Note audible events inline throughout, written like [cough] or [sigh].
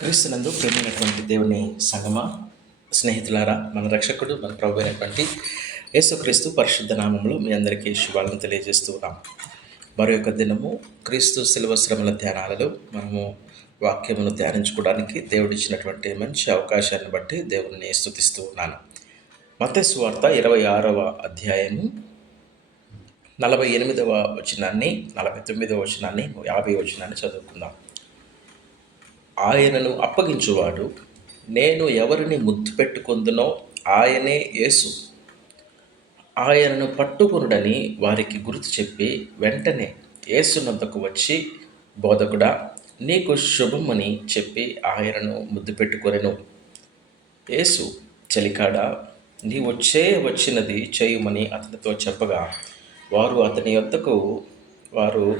క్రీస్తునందు ప్రేమైనటువంటి దేవుని సంగమ స్నేహితులారా మన రక్షకుడు మన ప్రభు అయినటువంటి యేసుక్రీస్తు పరిశుద్ధ నామంలో మీ అందరికీ శుభాలను తెలియజేస్తూ ఉన్నాం. మరో యొక్క దినము క్రీస్తు శిలవశ్రమల ధ్యానాలలో మనము వాక్యమును ధ్యానించుకోవడానికి దేవుడిచ్చినటువంటి మంచి అవకాశాన్ని బట్టి దేవుని స్థుతిస్తూ ఉన్నాను. మతస్వార్త ఇరవై ఆరవ అధ్యాయము నలభై ఎనిమిదవ వచనాన్ని నలభై తొమ్మిదవ వచనాన్ని యాభై వచనాన్ని చదువుకుందాం. ఆయనను అప్పగించువాడు. నేను ఎవరిని ముద్దు పెట్టుకుందునో ఆయనే యేసు. ఆయనను పట్టుకునుడని వారికి గుర్తు చెప్పి వెంటనే యేసునంతకు వచ్చి బోధకుడా నీకు శుభమని చెప్పి ఆయనను ముద్దు పెట్టుకొనెను. యేసు చలికాడ నీ వచ్చే వచ్చినది చేయుమని అతనితో చెప్పగా వారు అతని యొద్దకు వారు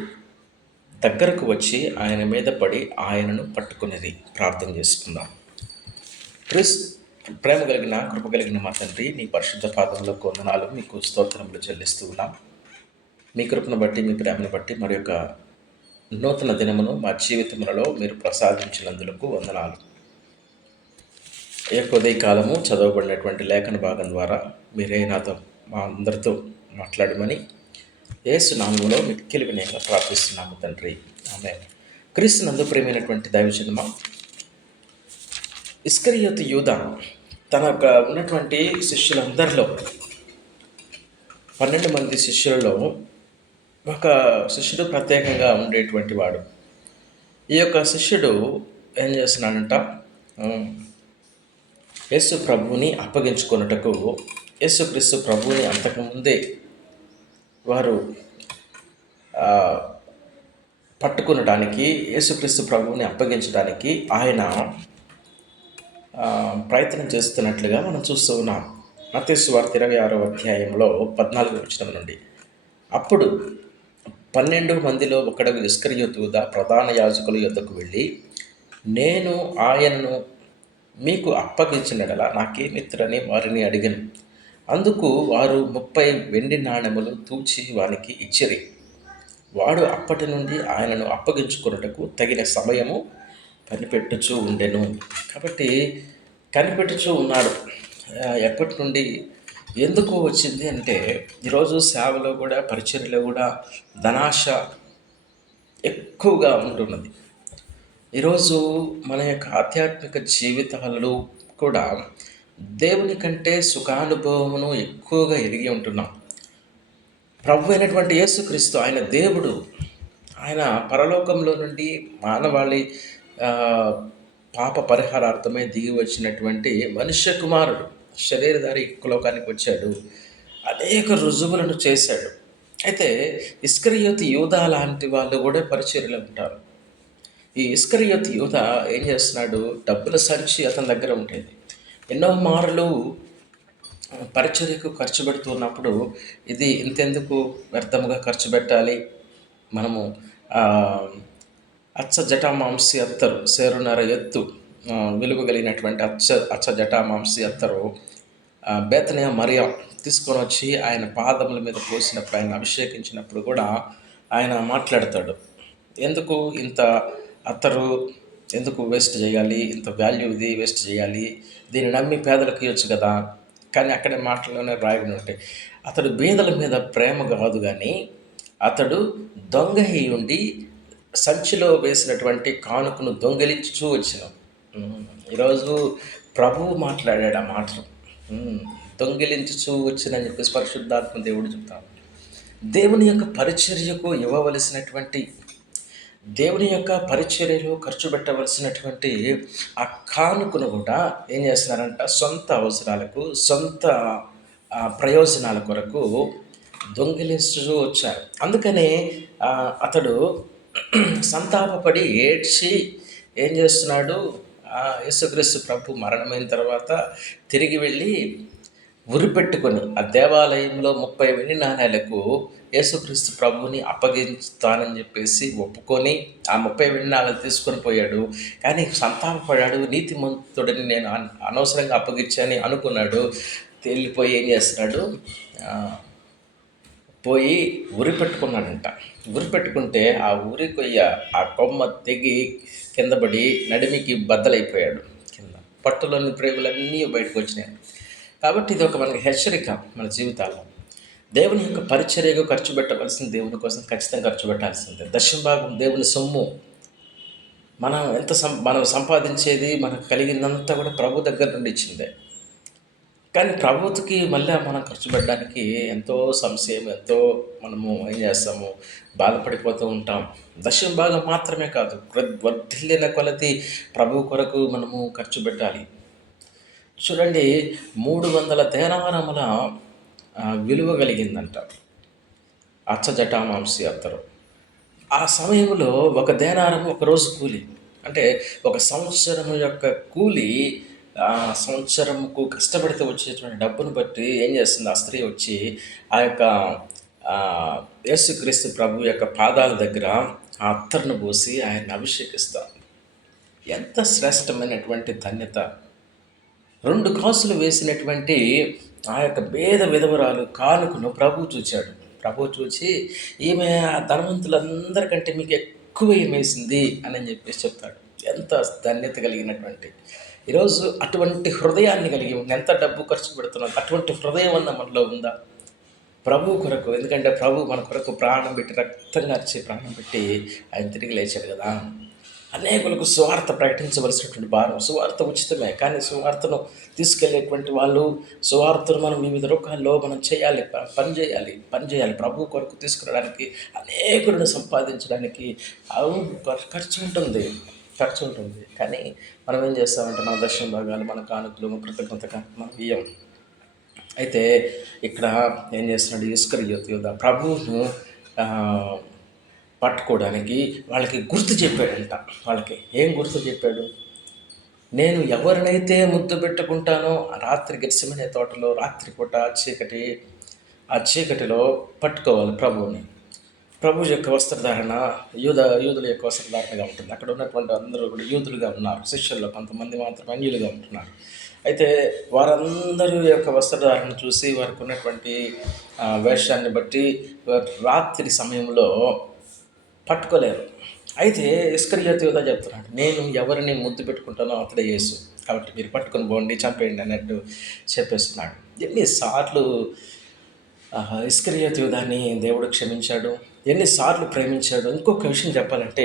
దగ్గరకు వచ్చి ఆయన మీద పడి ఆయనను పట్టుకునేది. ప్రార్థన చేసుకుందాం. క్రిస్ ప్రేమ కలిగిన కృప కలిగిన మా తండ్రి నీ పరిశుద్ధ పాదంలో కొందనాలు మీకు స్తోత్రములు చెల్లిస్తూ ఉన్నాం. మీ కృపను బట్టి మీ ప్రేమను బట్టి మరి యొక్క నూతన దినమును మా జీవితములలో మీరు ప్రసాదించినందులకు వందనాలు. ఈ యొక్క ఉదయకాలము చదవబడినటువంటి లేఖన భాగం ద్వారా మీరే నాతో మా అందరితో మాట్లాడమని ఏసు నామంలో మిక్కిలి వినయంగా ప్రార్థిస్తున్నాము తండ్రి. ఆమె క్రీస్తు నందు ప్రేమైనటువంటి దైవజన్మ ఇస్కరియోతు యూద తన యొక్క ఉన్నటువంటి శిష్యులందరిలో పన్నెండు మంది శిష్యులలో ఒక శిష్యుడు ప్రత్యేకంగా ఉండేటువంటి వాడు. ఈ యొక్క శిష్యుడు ఏం చేస్తున్నాడంట? యేసు ప్రభువుని అప్పగించుకొనుటకు యేసుక్రీస్తు ప్రభువుని అంతకుముందే వారు పట్టుకునడానికి యేసుక్రీస్తు ప్రభువుని అప్పగించడానికి ఆయన ప్రయత్నం చేస్తున్నట్లుగా మనం చూస్తూ ఉన్నాం. మతేసు వార్త ఇరవై ఆరో అధ్యాయంలో పద్నాలుగు వచ్చిన నుండి. అప్పుడు పన్నెండు మందిలో ఒకడు ఇస్కరియోతూద ప్రధాన యాజకుల యొద్దకు వెళ్ళి నేను ఆయనను మీకు అప్పగించినడలా నాకేమిత్రని వారిని అడిగాను. అందుకు వారు ముప్పై వెండి నాణెములు తూచి వానికి ఇచ్చిరి. వాడు అప్పటి నుండి ఆయనను అప్పగించుకొనుటకు తగిన సమయము కనిపెట్టుచూ ఉండెను. కాబట్టి కనిపెట్టుచూ ఉన్నాడు. ఎప్పటి నుండి? ఎందుకు వచ్చింది అంటే ఈరోజు సేవలో కూడా పరిచర్లో కూడా ధనాశ ఎక్కువగా ఉంటున్నది. ఈరోజు మన యొక్క ఆధ్యాత్మిక జీవితాలలో కూడా దేవుని కంటే సుఖానుభవమును ఎక్కువగా ఎరిగి ఉంటున్నాం. ప్రభు అయినటువంటి యేసుక్రీస్తు ఆయన దేవుడు. ఆయన పరలోకంలో నుండి మానవాళి పాప పరిహారార్థమే దిగి వచ్చినటువంటి మనుష్య కుమారుడు శరీరధారి లోకానికి వచ్చాడు. అనేక రుజువులను చేశాడు. అయితే ఇస్కరియోతి యూదా లాంటి వాళ్ళు కూడా పరిచర్యలు ఉంటారు. ఈ ఇస్కరియోతి యూధ ఏం చేస్తున్నాడు? డబ్బుల సంచి అతని దగ్గర ఉండేది. ఎన్నో మార్లు పరిచర్యకు ఖర్చు పెడుతున్నప్పుడు ఇది ఇంతెందుకు వ్యర్థముగా ఖర్చు పెట్టాలి? మనము అచ్చ జటామాంసి అత్తరు సేరునర ఎత్తు విలువ కలిగినటువంటి అచ్చ అచ్చ జటామాంసి అత్తరు. ఆ, బేతనయ మరియా తీసుకొని వచ్చి ఆయన పాదముల మీద పోసినప్పుడు ఆయన అభిషేకించినప్పుడు కూడా ఆయన మాట్లాడతాడు. ఎందుకు ఇంత అత్తరు ఎందుకు వేస్ట్ చేయాలి? ఇంత వాల్యూ ఇది వేస్ట్ చేయాలి? దీన్ని నమ్మి పేదలకు ఇవ్వచ్చు కదా? కానీ అక్కడే మాటల్లోనే రాయబడి ఉంటాయి అతడు బీదల మీద ప్రేమ కాదు కానీ అతడు దొంగ ఉండి సంచిలో వేసినటువంటి కానుకను దొంగిలించుచూ వచ్చిన. ఈరోజు ప్రభువు మాట్లాడాడు ఆ మాటలు. దొంగిలించు దొంగిలించుచూ వచ్చినని చెప్పేసి పరిశుద్ధాత్మ దేవుడు చెప్తాను దేవుని యొక్క పరిచర్యకు ఇవ్వవలసినటువంటి దేవుని యొక్క పరిచర్యలో ఖర్చు పెట్టవలసినటువంటి ఆ కానుకను కూడా ఏం చేస్తున్నారంట? సొంత అవసరాలకు సొంత ప్రయోజనాల కొరకు దొంగిలిస్తూ వచ్చారు. అందుకనే అతడు సంతాపపడి ఏడ్చి ఏం చేస్తున్నాడు? యేసుక్రీస్తు ప్రభు మరణమైన తర్వాత తిరిగి వెళ్ళి ఉరిపెట్టుకొని ఆ దేవాలయంలో ముప్పై వెండి నాణ్యాలకు యేసుక్రీస్తు ప్రభువుని అప్పగిస్తానని చెప్పేసి ఒప్పుకొని ఆ ముప్పై వెండి నాణ్యాలు తీసుకొని పోయాడు. కానీ సంతాపపడాడు నీతిమంతుడిని నేను అనవసరంగా అప్పగించాని అనుకున్నాడు. వెళ్ళిపోయి ఏం చేస్తున్నాడు? పోయి ఉరి పెట్టుకున్నాడంట. ఉరి పెట్టుకుంటే ఆ ఉరి కొయ్య ఆ కొమ్మ తెగి కిందపడి నడిమికి బద్దలైపోయాడు. కింద పట్టులోని ప్రేగులన్నీ బయటకు వచ్చినాయి. కాబట్టి ఇది ఒక మనకి హెచ్చరిక మన జీవితాల్లో. దేవుని యొక్క పరిచర్యగా ఖర్చు పెట్టవలసిన దేవుని కోసం ఖచ్చితంగా ఖర్చు పెట్టాల్సిందే. దశంభాగం దేవుని సొమ్ము. మనం ఎంత సం మనం సంపాదించేది మనకు కలిగిందంతా కూడా ప్రభు దగ్గర నుండి ఇచ్చిందే. కానీ ప్రభుత్వకి మళ్ళీ మనం ఖర్చు పెట్టడానికి ఎంతో సంశయం ఎంతో మనము ఏం చేస్తాము? బాధపడిపోతూ ఉంటాం. దశం భాగం మాత్రమే కాదు వర్ధిల్లిన కొలది ప్రభు కొరకు మనము ఖర్చు పెట్టాలి. చూడండి మూడు వందల తేనారముల విలువ కలిగిందంట. అచ్చజటామాంసి అత్తరు. ఆ సమయంలో ఒక దేనారం ఒక రోజు కూలి. అంటే ఒక సంవత్సరం యొక్క కూలి ఆ సంవత్సరంకు కష్టపడితే వచ్చేటువంటి డబ్బును బట్టి ఏం చేస్తుంది? ఆ స్త్రీ వచ్చి ఆ యొక్క యేసుక్రీస్తు ప్రభు యొక్క పాదాల దగ్గర ఆ అత్తరును పోసి ఆయన్ని అభిషేకిస్తాం. ఎంత శ్రేష్టమైనటువంటి ధన్యత. రెండు కాసులు వేసినటువంటి ఆ యొక్క భేద విధవరాలు కానుకను ప్రభు చూచాడు. ప్రభు చూచి ఈమె ఆ ధనవంతులందరికంటే మీకు ఎక్కువ ఏమేసింది అని చెప్పేసి చెప్తాడు. ఎంత ధన్యత కలిగినటువంటి. ఈరోజు అటువంటి హృదయాన్ని కలిగి ఉంది ఎంత డబ్బు ఖర్చు పెడుతున్నాం అటువంటి హృదయం అన్న మనలో ఉందా? ప్రభు కొరకు ఎందుకంటే ప్రభు మన కొరకు ప్రాణం పెట్టి రక్తంగా వచ్చి ప్రాణం పెట్టి ఆయన తిరిగి లేచాడు కదా. అనేకులకు సువార్త ప్రకటించవలసినటువంటి భారం సువార్త ఉచితమే. కానీ సువార్తను తీసుకెళ్ళేటువంటి వాళ్ళు సువార్తను మనం వివిధ రూపాల్లో మనం చేయాలి ప- పని చేయాలి పని చేయాలి. ప్రభు కొరకు తీసుకురావడానికి అనేకులను సంపాదించడానికి అవును ఖర్చు ఉంటుంది ఖర్చు ఉంటుంది. కానీ మనం ఏం చేస్తామంటే మన దర్శన భాగాలు మన కానుకలు కృతజ్ఞత మనం ఇయ్యం. అయితే ఇక్కడ ఏం చేస్తున్నాడు? ఇస్కర్ యువత యుద్ధ ప్రభువును పట్టుకోవడానికి వాళ్ళకి గుర్తు చెప్పాడంట వాళ్ళకి ఏం గుర్తు చెప్పాడు? నేను ఎవరినైతే ముద్దు పెట్టుకుంటానో ఆ రాత్రి గెలిసిమనే తోటలో రాత్రి పూట చీకటి ఆ చీకటిలో పట్టుకోవాలి ప్రభువుని. ప్రభు యొక్క వస్త్రధారణ యూద యూదుల యొక్క వస్త్రధారణగా ఉంటుంది. అక్కడ ఉన్నటువంటి అందరూ కూడా యూదులుగా ఉన్నారు. శిష్యుల్లో కొంతమంది మాత్రం అన్యులుగా ఉంటున్నారు. అయితే వారందరూ యొక్క వస్త్రధారణ చూసి వారికి ఉన్నటువంటి వేషాన్ని బట్టి రాత్రి సమయంలో పట్టుకోలేరు. అయితే ఇస్కరియోత్ యోధ చెప్తున్నాడు నేను ఎవరిని ముద్దు పెట్టుకుంటానో అతడే యేసు. కాబట్టి మీరు పట్టుకొని పోండి చంపేయండి అన్నట్టు చెప్పేస్తున్నాడు. ఎన్నిసార్లు ఇస్కరియోత్ యోధాన్ని దేవుడు క్షమించాడు ఎన్నిసార్లు ప్రేమించాడు. ఇంకొక విషయం చెప్పాలంటే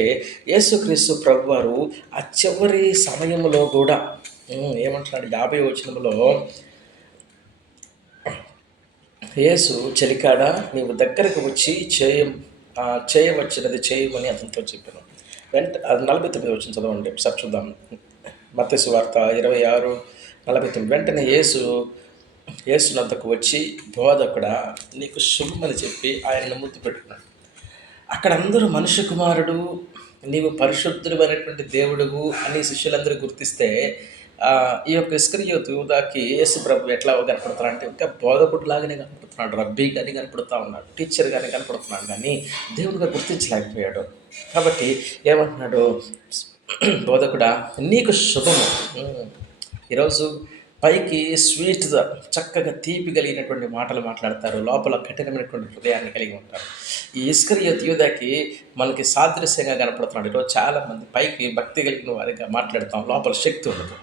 యేసుక్రీస్తు ప్రభు వారు ఆ చివరి సమయంలో కూడా ఏమంటున్నాడు? యాభై వచనంలో యేసు చెలికాడ? నీవు దగ్గరకు వచ్చి చేయ చేయవచ్చినది చేయమని అతనితో చెప్పాను. వెంట అది నలభై తొమ్మిది వచ్చిన చదవండి. సార్ చూద్దాం. మత్స్సు వార్త ఇరవై ఆరు నలభై తొమ్మిది. వెంటనే యేసు యేసు నద్దకు వచ్చి బోధకుడా నీకు శుభమని చెప్పి ఆయనను ముద్దు పెట్టుకున్నాడు. అక్కడ అందరూ మనుష్య కుమారుడు నీవు పరిశుద్ధుడు అనేటువంటి దేవుడువు అని శిష్యులందరూ గుర్తిస్తే ఈ యొక్క ఇస్కరియోతు యూదాకి యేసు ప్రభు ఎట్లా కనపడుతున్నాడు అంటే ఇంకా బోధకుడిలాగానే కనపడుతున్నాడు రబ్బీ కానీ కనపడుతూ ఉన్నాడు టీచర్ కానీ కనపడుతున్నాడు కానీ దేవుడిగా గుర్తించలేకపోయాడు. కాబట్టి ఏమంటున్నాడు? [clears throat] బోధకుడా నీకు శుభము. ఈరోజు పైకి స్వీట్గా చక్కగా తీపి కలిగినటువంటి మాటలు మాట్లాడతారు లోపల కఠినమైనటువంటి హృదయాన్ని కలిగి ఉంటారు. ఈ ఇస్కరియత్ యూదకి మనకి సాదృశ్యంగా కనపడుతున్నాడు. ఈరోజు చాలామంది పైకి భక్తి కలిగిన వారిగా మాట్లాడతాం లోపల శక్తి ఉండదు.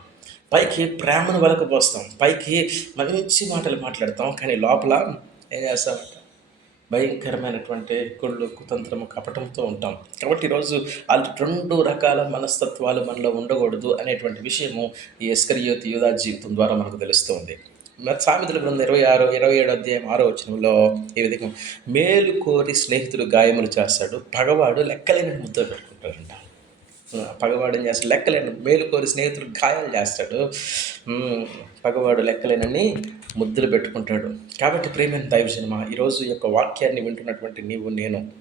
పైకి ప్రేమను వెలకపోస్తాం పైకి మంచి మాటలు మాట్లాడతాం. కానీ లోపల ఏం చేస్తామంట? భయంకరమైనటువంటి కుళ్ళు కుతంత్రము కపటంతో ఉంటాం. కాబట్టి ఈరోజు ఆ రెండు రకాల మనస్తత్వాలు మనలో ఉండకూడదు అనేటువంటి విషయము ఈ ఎస్కరియోతి యూదా జీవితం ద్వారా మనకు తెలుస్తుంది. సామెతల గ్రంథం ఇరవై ఆరు ఇరవై ఏడు అధ్యాయం ఆరో వచనంలో ఈ విధంగా మేలు కోరి స్నేహితుడు గాయములు చేస్తాడు పగవాడు లెక్కలేని ముద్ద పెట్టుకుంటాడంట. పగవాడని పగవాడు చేస్తాడు? లెక్కలేని మేలు కోరి గాయాలు చేస్తాడు. పగవాడు లెక్కలేనని ముద్దులు పెట్టుకుంటాడు. కాబట్టి ప్రేమైన దైవ సినిమా ఈరోజు యొక్క వాక్యాన్ని వింటున్నటువంటి నీవు నేను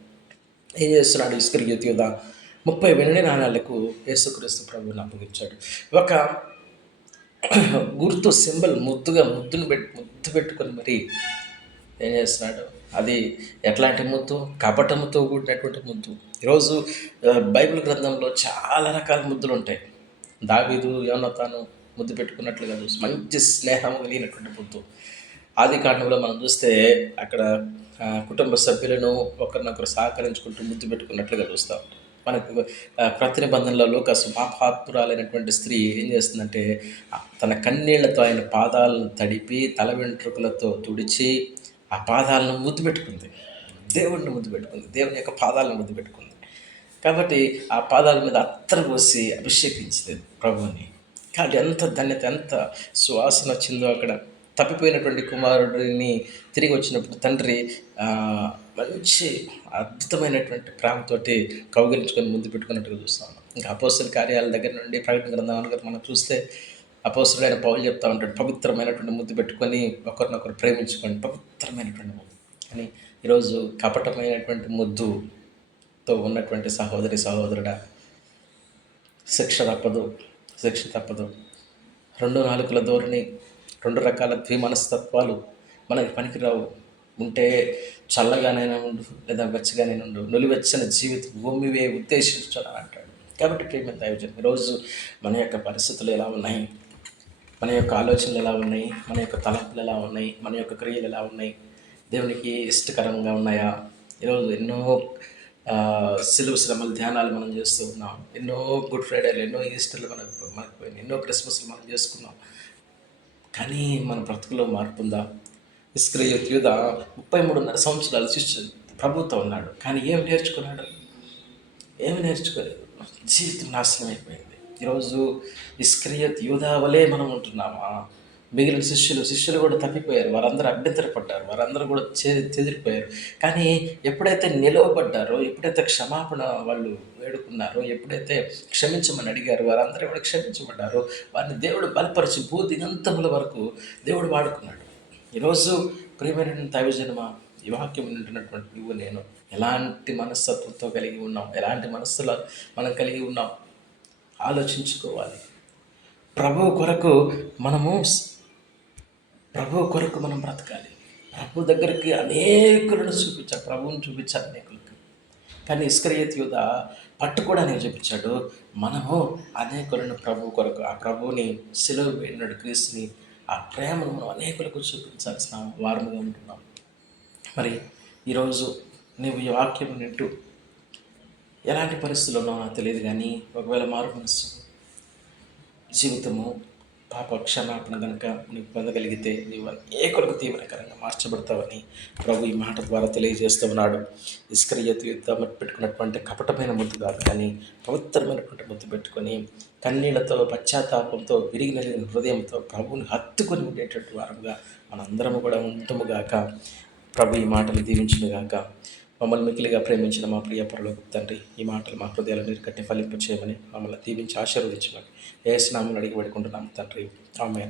ఏం చేస్తున్నాడు? ఇస్కరియోత్ యూదా ముప్పై వెండి నాణాలకు యేసుక్రీస్తు ప్రభువుని అప్పగించాడు. ఒక గుర్తు సింబల్ ముద్దుగా ముద్దును పెట్టి ముద్దు పెట్టుకొని మరి ఏం చేస్తున్నాడు? అది ఎట్లాంటి ముద్దు? కపటముతో కూడినటువంటి ముద్దు. ఈరోజు బైబిల్ గ్రంథంలో చాలా రకాల ముద్దులు ఉంటాయి. దావీదు యోనతాను ముద్దు పెట్టుకున్నట్లుగా చూసి మంచి స్నేహం కలిగినటువంటి ముద్దు. ఆది కాండంలో మనం చూస్తే అక్కడ కుటుంబ సభ్యులను ఒకరినొకరు సహకరించుకుంటూ ముద్దు పెట్టుకున్నట్లుగా చూస్తాం మనకు ప్రతి నిబంధనలలో కాస్త పాపాత్మురాలైనటువంటి స్త్రీ ఏం చేస్తుందంటే తన కన్నీళ్ళతో ఆయన పాదాలను తడిపి తల వెంట్రుకలతో తుడిచి ఆ పాదాలను ముద్దు పెట్టుకుంది. దేవుడిని ముద్దు పెట్టుకుంది. దేవుని యొక్క పాదాలను ముద్దు పెట్టుకుంది. కాబట్టి ఆ పాదాల మీద అత్తరు పోసి అభిషేకించింది ప్రభువుని. కాబట్టి ఎంత ధన్యత ఎంత సువాసన వచ్చిందో అక్కడ. తప్పిపోయినటువంటి కుమారుడిని తిరిగి వచ్చినప్పుడు తండ్రి మంచి అద్భుతమైనటువంటి ప్రేమతోటి కౌగిలించుకొని ముందు పెట్టుకున్నట్టుగా చూస్తాం ఇంకా అపోస్తుల కార్యాల దగ్గర నుండి ప్రకటన గ్రంథం మనం చూస్తే అపోస్తుడైన పౌలు చెప్తా ఉంటాడు పవిత్రమైనటువంటి ముద్దు పెట్టుకొని ఒకరినొకరు ప్రేమించుకొని పవిత్రమైనటువంటి ముద్దు. కానీ ఈరోజు కపటమైనటువంటి ముద్దు తో ఉన్నటువంటి సహోదరి సహోదరుడ శిక్ష తప్పదు శిక్ష తప్పదు. రెండు నాలుగుల ధోరణి రెండు రకాల ద్విమనస్తత్వాలు మనకి పనికిరావు. ఉంటే చల్లగానైనా ఉండు లేదా వెచ్చగానైనా ఉండు నులివెచ్చని జీవితం భూమివే ఉద్దేశించడం అంటాడు. కాబట్టి ప్రేమ దైవజన్ ఈరోజు మన యొక్క పరిస్థితులు ఎలా ఉన్నాయి? మన యొక్క ఆలోచనలు ఎలా ఉన్నాయి? మన యొక్క తలంపులు ఎలా ఉన్నాయి? మన యొక్క క్రియలు ఎలా ఉన్నాయి? దేవునికి ఇష్టకరంగా ఉన్నాయా? ఈరోజు ఎన్నో సెలవు శ్రమలు ధ్యానాలు మనం చేస్తూ ఉన్నాం. ఎన్నో గుడ్ ఫ్రైడేలు ఎన్నో ఈస్టర్లు మనకు మనకు పోయినాయి ఎన్నో క్రిస్మస్లు మనం చేసుకున్నాం. కానీ మన బ్రతుకులో మార్పు ఉందా? ఇస్క్రయ యూద ముప్పై మూడున్నర సంవత్సరాలు శిష్యు ప్రభుత్వం ఉన్నాడు. కానీ ఏం నేర్చుకున్నాడు? ఏమి నేర్చుకోలేదు. జీవితం నాశనం అయిపోయింది. ఈరోజు ఇస్క్రియత్ యూదా వలె మనం ఉంటున్నామా? మిగిలిన శిష్యులు శిష్యులు కూడా తప్పిపోయారు. వారందరూ అభ్యంతరపడ్డారు. వారందరూ కూడా చే చెదిరిపోయారు. కానీ ఎప్పుడైతే నిలవబడ్డారో ఎప్పుడైతే క్షమాపణ వాళ్ళు వేడుకున్నారో ఎప్పుడైతే క్షమించమని అడిగారు వారందరూ కూడా క్షమించబడ్డారో వారిని దేవుడు బలపరిచి భూ దిగంతముల వరకు దేవుడు వాడుకున్నాడు. ఈరోజు ప్రియమైన దైవజనమ ఈ వాక్యం వింటున్నటువంటి నువ్వు నేను ఎలాంటి మనస్తత్వంతో కలిగి ఉన్నాం? ఎలాంటి మనస్సులో మనం కలిగి ఉన్నాం? ఆలోచించుకోవాలి. ప్రభు కొరకు మనము ప్రభు కొరకు మనం బ్రతకాలి. ప్రభు దగ్గరికి అనేకులను చూపించాడు ప్రభువుని చూపించాడు అనేకులకు. కానీ ఇస్కరియత్ యూద పట్టుకోవడానికి చూపించాడు. మనము అనేకులను ప్రభు కొరకు ఆ ప్రభువుని సిలువ వేడినాడు క్రీస్తుని ఆ ప్రేమను మనం అనేకులకు చూపించాల్సిన వారముగా ఉంటున్నాం. మరి ఈరోజు నీవు ఈ వాక్యం వింటూ ఎలాంటి పరిస్థితుల్లో ఉన్నావు నాకు తెలియదు కానీ ఒకవేళ మారు మనసు జీవితము పాప క్షమాపణ కనుక నీకు పొందగలిగితే నీవు అనేకులకు తీవ్రకరంగా మార్చబడతావని ప్రభు ఈ మాట ద్వారా తెలియజేస్తూ ఉన్నాడు. ఇస్కరియత్ యుద్ధం పెట్టుకున్నటువంటి కపటమైన ముద్దు కాదు కానీ పవిత్రమైనటువంటి ముద్దు పెట్టుకొని కన్నీళ్ళతో పశ్చాత్తాపంతో విరిగి నలిగిన హృదయంతో ప్రభువుని హత్తుకొని ఉండేటట్టు వారంగా మనందరము కూడా ఉంటుముగాక ప్రభు ఈ మాటలు దీవించునుగాక మమ్మల్ని మిక్కిలిగా ప్రేమించిన మా ప్రియ పరలోకి తండ్రి ఈ మాటలు మా హృదయాలు మీరు కట్టి ఫలింపు చేయమని మమ్మల్ని దీవించి ఆశీర్వదించమని ఏసునామని అడిగి పడుకుంటున్నాం తండ్రి. ఆమె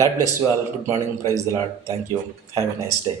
God bless you all. Good morning. Praise the Lord thank you have a nice day.